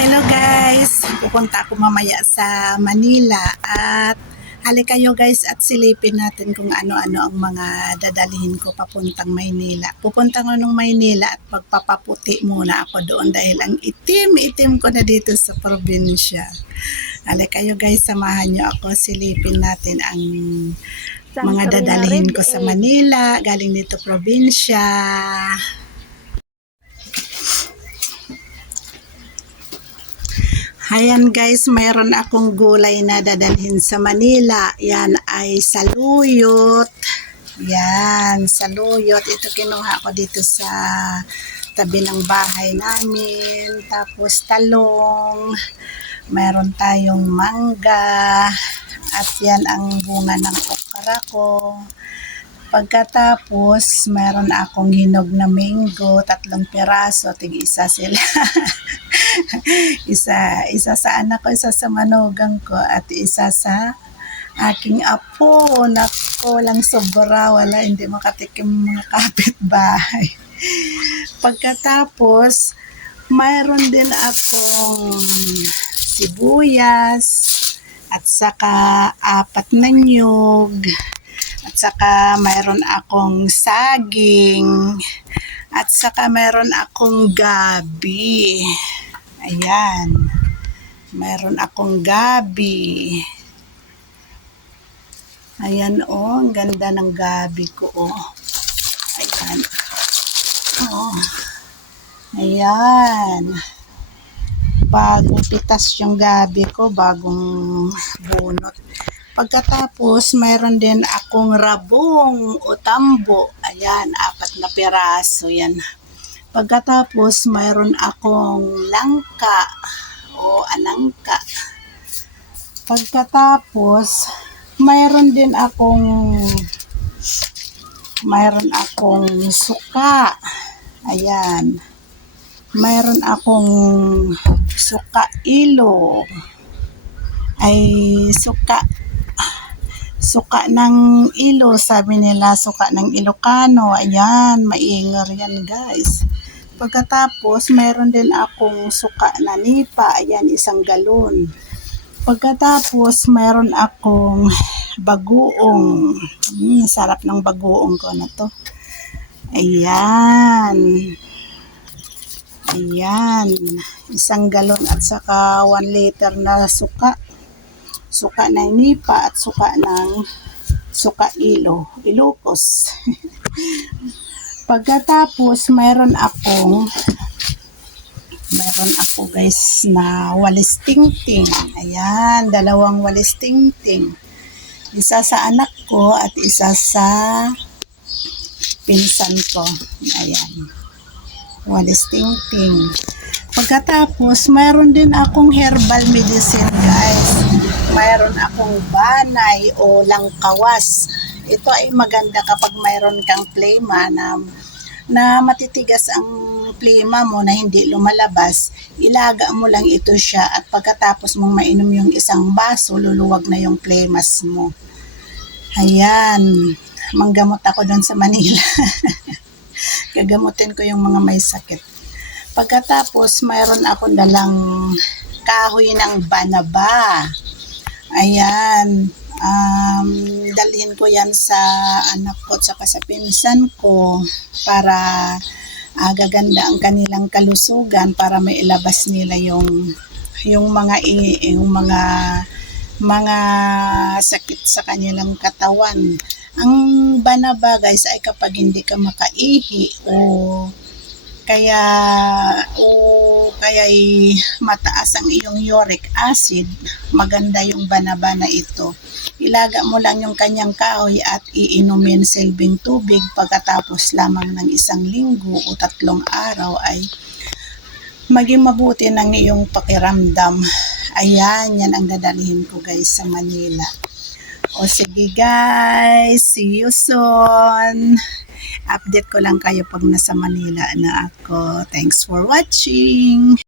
Hello guys! Pupunta ako mamaya sa Manila at hali kayo guys at silipin natin kung ano-ano ang mga dadalhin ko papuntang Maynila. Pupunta ko ng Maynila at pagpapaputi muna ako doon dahil ang itim-itim ko na dito sa probinsya. Hali kayo guys, samahan nyo ako silipin natin ang mga dadalhin ko sa Manila, galing dito probinsya. Ayan guys, mayroon akong gulay na dadalhin sa Manila. Yan ay saluyot. Yan, saluyot. Ito kinuha ko dito sa tabi ng bahay namin. Tapos talong. Mayroon tayong mangga. At yan ang bunga ng okra ko. Pagkatapos, mayroon akong hinog na mango, tatlong piraso, tig-isa sila. isa, isa sa anak ko, isa sa manugang ko, at isa sa aking apo. Nako, lang sobra, wala, hindi makatikim mga kapitbahay. Pagkatapos, mayroon din akong sibuyas, at saka apat na nyug, at saka mayroon akong saging, at saka mayroon akong gabi. Ayan. Mayroon akong gabi. Ayan oh, ang ganda ng gabi ko oh. Ayan. Oh. Ayan. Bagong pitas yung gabi ko, bagong bunot. Pagkatapos, mayroon din akong rabong o tambo. Ayan, apat na piraso. Yan. Pagkatapos, mayroon akong langka o anangka. Pagkatapos, mayroon din akong mayroon akong suka. Ayan. Mayroon akong suka ilo. Ay suka suka ng ilo, sabi nila suka ng Ilocano. Ayan, maingar yan guys. Pagkatapos, mayroon din akong suka na nipa. Ayan, isang galon. Pagkatapos, mayroon akong bagoong. Hmm, sarap ng bagoong ko na to. Ayan. Ayan. Isang galon at saka 1 liter na suka. Suka ng nipa at suka ng suka ilo. Ilocos. Pagkatapos, mayroon akong mayroon ako guys na walis tingting. Ayan, dalawang walis tingting. Isa sa anak ko at isa sa pinsan ko. Ayan. Walis tingting. Pagkatapos, mayroon din akong herbal medicine guys. Mayroon akong banay o langkawas. Ito ay maganda kapag mayroon kang plema na na matitigas ang plema mo na hindi lumalabas, ilaga mo lang ito siya at pagkatapos mong mainom yung isang baso, luluwag na yung plemas mo. Ayan, manggamot ako doon sa Manila. Gagamutin ko yung mga may sakit. Pagkatapos, mayroon akong dalang kahoy ng banaba. Ayan, um, dalhin ko yan sa anak ko at saka sa pinsan ko para gaganda ang kanilang kalusugan para may ilabas nila yung yung mga yung mga mga sakit sa kanilang katawan. Ang banaba guys ay kapag hindi ka makaihi o kaya o kaya ay mataas ang iyong uric acid, maganda yung banaba na ito. Ilaga mo lang yung kanyang kahoy at iinumin silbing tubig pagkatapos lamang ng isang linggo o tatlong araw ay maging mabuti ng iyong pakiramdam. Ayan, yan ang dadalhin ko guys sa Manila. O sige guys, see you soon. Update ko lang kayo pag nasa Manila na ako. Thanks for watching.